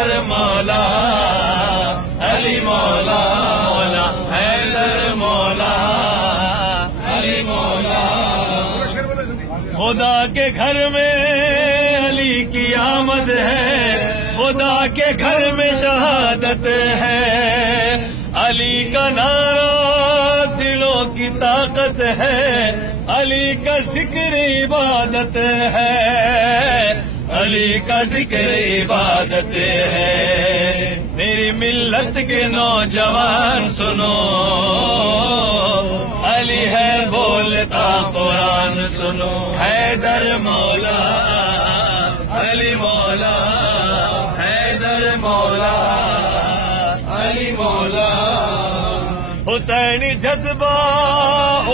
حیدر مولا علی مولا حیدر مولا علی مولا. خدا کے گھر میں علی کی آمد ہے، خدا کے گھر میں شہادت ہے. علی کا نعرہ دلوں کی طاقت ہے، علی کا ذکر عبادت ہے، علی کا ذکر عبادت ہے. میری ملت کے نوجوان سنو، علی ہے بولتا قرآن سنو. حیدر مولا علی مولا حیدر مولا علی مولا. حسینی جذبہ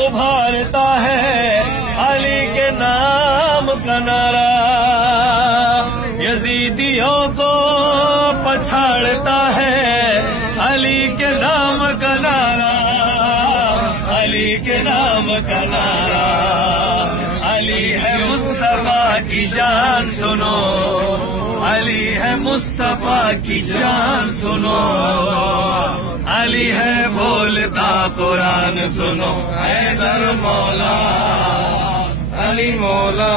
ابھارتا ہے علی کے نام کا نعرہ، یزیدیوں کو پچھاڑتا ہے علی کے نام کا نعرہ، علی کے نام کا نعرہ. علی ہے مصطفیٰ کی جان سنو، علی ہے مصطفیٰ کی جان سنو. علی ہے بولتا قرآن سنو. حیدر مولا علی مولا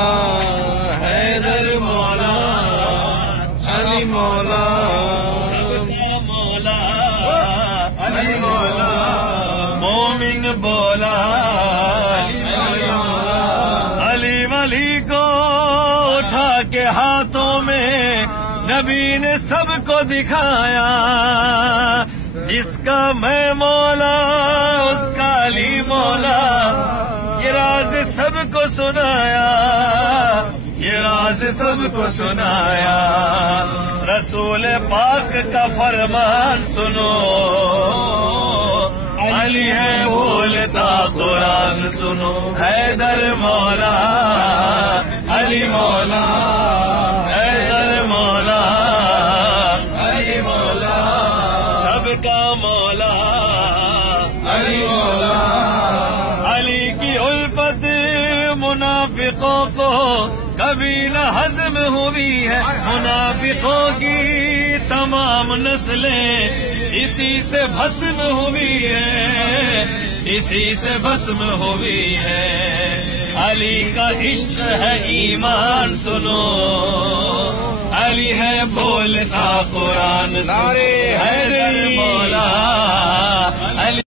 حیدر مولا علی مولا مولا علی مولا. مومن بولا علی ولی کو اٹھا کے ہاتھوں میں نبی نے سب کو دکھایا، جس کا میں مولا اس کا علی مولا. یہ راز سب کو سنایا، یہ راز سب کو سنایا. رسول پاک کا فرمان سنو، علی ہے بولتا قرآن سنو. حیدر مولا علی مولا حیدر مولا علی مولا. سب کا مولا علی مولا. علی کی الفت منافقوں کو کبھی نہ ہضم ہوئی ہے، منافقوں کی تمام نسلیں اسی سے بھسم ہوئی ہے، اسی سے بھسم ہوئی ہے. علی کا عشق ہے ایمان سنو، علی ہے بولتا قرآن. سارے حیدر